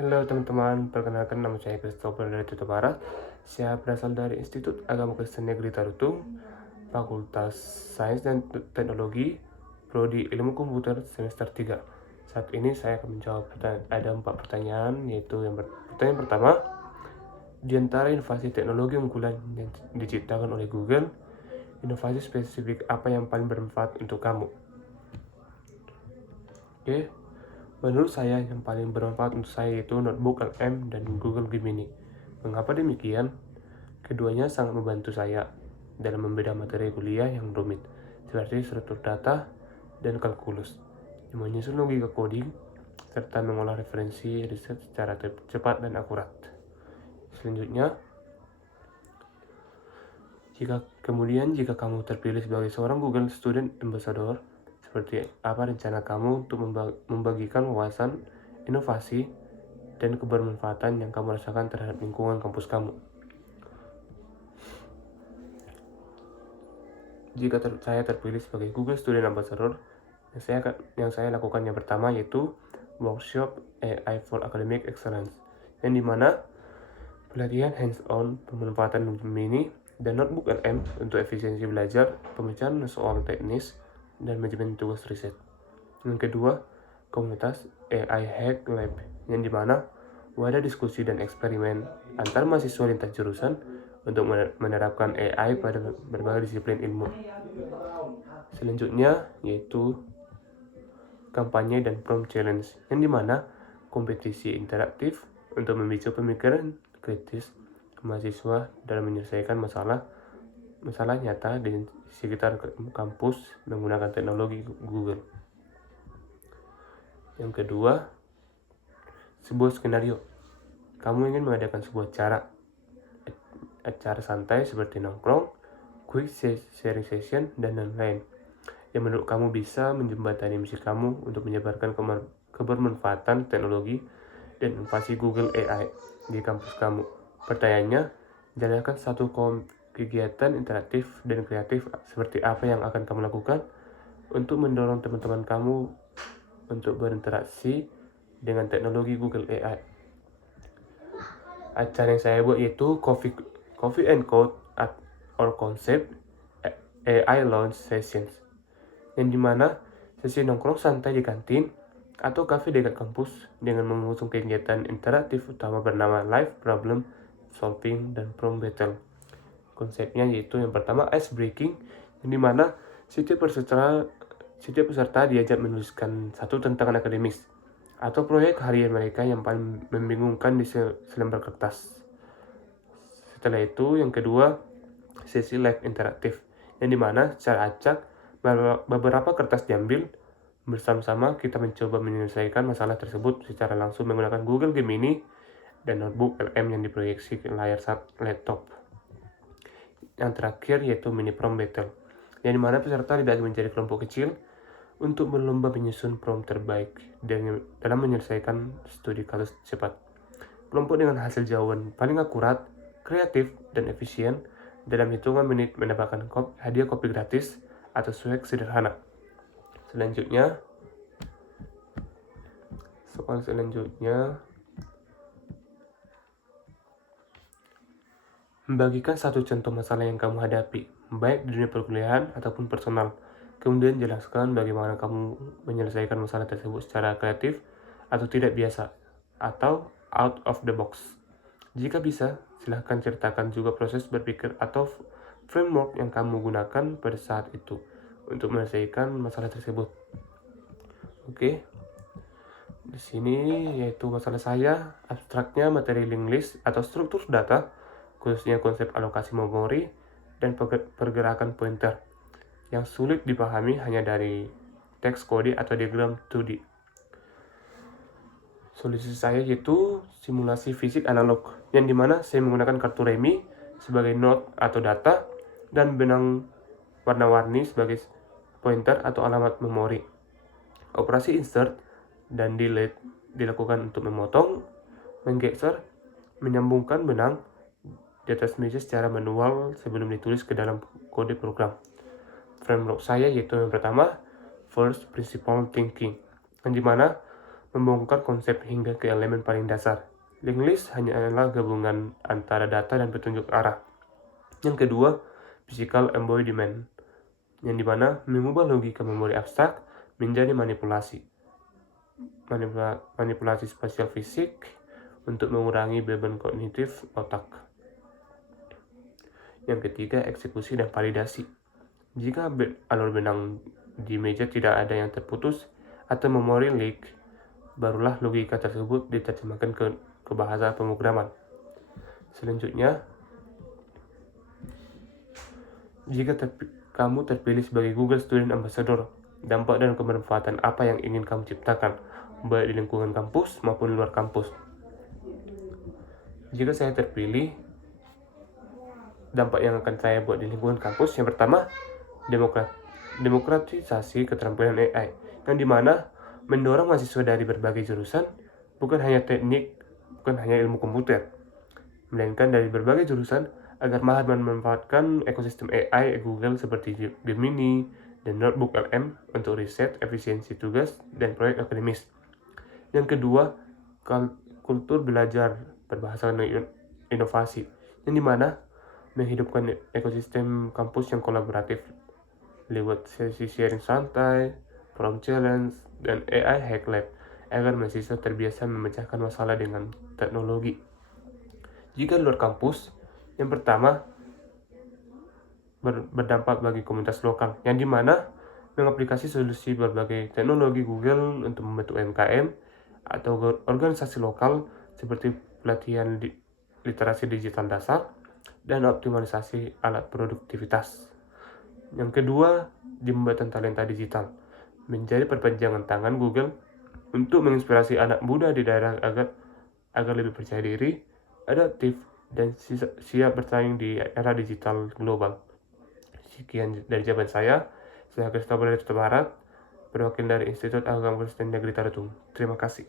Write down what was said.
Halo teman-teman, perkenalkan nama saya Christopher dari Tuta Barat. Saya berasal dari Institut Agama Kristen Negeri Tarutung, Fakultas Sains dan Teknologi, Prodi Ilmu Komputer semester 3. Saat ini saya akan menjawab ada 4 pertanyaan, yaitu pertanyaan pertama, di antara inovasi teknologi unggulan yang diciptakan oleh Google, inovasi spesifik apa yang paling bermanfaat untuk kamu? Oke, menurut saya yang paling bermanfaat untuk saya yaitu Notebook LM dan Google Gemini. Mengapa demikian? Keduanya sangat membantu saya dalam membedah materi kuliah yang rumit, seperti struktur data dan kalkulus, menyusun logika coding, serta mengolah referensi riset secara cepat dan akurat. Selanjutnya, jika kamu terpilih sebagai seorang Google Student Ambassador, seperti apa rencana kamu untuk membagikan wawasan, inovasi, dan kebermanfaatan yang kamu rasakan terhadap lingkungan kampus kamu? Jika saya terpilih sebagai Google Student Ambassador, yang saya lakukan yang pertama yaitu workshop AI for Academic Excellence, yang dimana pelatihan hands-on, pemanfaatan Gemini dan Notebook LM untuk efisiensi belajar, pemecahan soal teknis, dan manajemen tugas riset. Yang kedua, komunitas AI Hack Lab, yang dimana wadah diskusi dan eksperimen antar mahasiswa lintas jurusan untuk menerapkan AI pada berbagai disiplin ilmu. Selanjutnya yaitu kampanye dan prompt challenge, yang dimana kompetisi interaktif untuk memicu pemikiran kritis mahasiswa dalam menyelesaikan masalah nyata di sekitar kampus menggunakan teknologi Google. Yang kedua, sebuah skenario. Kamu ingin mengadakan sebuah acara santai seperti nongkrong, quick sharing session, dan lain-lain, yang menurut kamu bisa menjembatani misi kamu untuk menyebarkan kebermanfaatan teknologi dan inovasi Google AI di kampus kamu. Pertanyaannya, jalankan satu kegiatan interaktif dan kreatif seperti apa yang akan kamu lakukan untuk mendorong teman-teman kamu untuk berinteraksi dengan teknologi Google AI. Acara yang saya buat yaitu Coffee and Code or Concept AI Launch Sessions, yang dimana sesi nongkrong santai di kantin atau kafe dekat kampus dengan mengusung kegiatan interaktif utama bernama Live Problem Solving dan Prompt Battle. Konsepnya yaitu yang pertama ice breaking, yang dimana setiap peserta diajak menuliskan satu tantangan akademis atau proyek harian mereka yang paling membingungkan di selembar kertas. Setelah itu yang kedua, sesi live interaktif, yang dimana secara acak beberapa kertas diambil, bersama-sama kita mencoba menyelesaikan masalah tersebut secara langsung menggunakan Google Gemini dan Notebook LM yang diproyeksi ke layar laptop. Yang terakhir yaitu mini prompt battle, yang dimana peserta dibagi menjadi kelompok kecil untuk berlomba menyusun prompt terbaik dalam menyelesaikan studi kasus cepat. Kelompok dengan hasil jawaban paling akurat, kreatif, dan efisien dalam hitungan menit mendapatkan hadiah kopi gratis atau swag sederhana. Soal selanjutnya, membagikan satu contoh masalah yang kamu hadapi, baik di dunia perkuliahan ataupun personal. Kemudian jelaskan bagaimana kamu menyelesaikan masalah tersebut secara kreatif atau tidak biasa, atau out of the box. Jika bisa, silahkan ceritakan juga proses berpikir atau framework yang kamu gunakan pada saat itu untuk menyelesaikan masalah tersebut. Oke. Di sini yaitu masalah saya, abstraknya materi linked list atau struktur data, khususnya konsep alokasi memori dan pergerakan pointer, yang sulit dipahami hanya dari teks kode atau diagram 2D. Solusi saya yaitu simulasi fisik analog, yang dimana saya menggunakan kartu remi sebagai node atau data dan benang warna-warni sebagai pointer atau alamat memori. Operasi insert dan delete dilakukan untuk memotong, menggeser, menyambungkan benang di atas meja secara manual sebelum ditulis ke dalam kode program. Framework saya yaitu yang pertama, First Principle Thinking, yang dimana membongkar konsep hingga ke elemen paling dasar. Linked list hanya adalah gabungan antara data dan petunjuk arah. Yang kedua, physical embodiment, yang dimana mengubah logika memori abstrak menjadi manipulasi spasial fisik untuk mengurangi beban kognitif otak. Yang ketiga, eksekusi dan validasi. Jika alur benang di meja tidak ada yang terputus atau memori leak, barulah logika tersebut diterjemahkan ke bahasa pemrograman. Selanjutnya, jika kamu terpilih sebagai Google Student Ambassador, dampak dan kebermanfaatan apa yang ingin kamu ciptakan, baik di lingkungan kampus maupun luar kampus. Jika saya terpilih, dampak yang akan saya buat di lingkungan kampus, yang pertama, demokratisasi keterampilan AI, yang dimana mendorong mahasiswa dari berbagai jurusan, bukan hanya teknik, bukan hanya ilmu komputer, melainkan dari berbagai jurusan, agar mahir memanfaatkan ekosistem AI Google seperti Gemini dan Notebook LM untuk riset, efisiensi tugas, dan proyek akademis. Yang kedua, kultur belajar berbahasa inovasi, yang dimana menghidupkan ekosistem kampus yang kolaboratif lewat sesi sharing santai, prompt challenge, dan AI hack lab agar mahasiswa terbiasa memecahkan masalah dengan teknologi. Jika luar kampus, yang pertama berdampak bagi komunitas lokal, yang dimana mengaplikasi solusi berbagai teknologi Google untuk membantu UMKM atau organisasi lokal seperti pelatihan literasi digital dasar dan optimalisasi alat produktivitas. Yang kedua, jembatan talenta digital, menjadi perpanjangan tangan Google untuk menginspirasi anak muda di daerah agar lebih percaya diri, adaptif, dan siap bersaing di era digital global. Sekian dari jawaban saya Christopher dari Barat, perwakilan dari Institut Agama Kristen Negeri Tarutung. Terima kasih.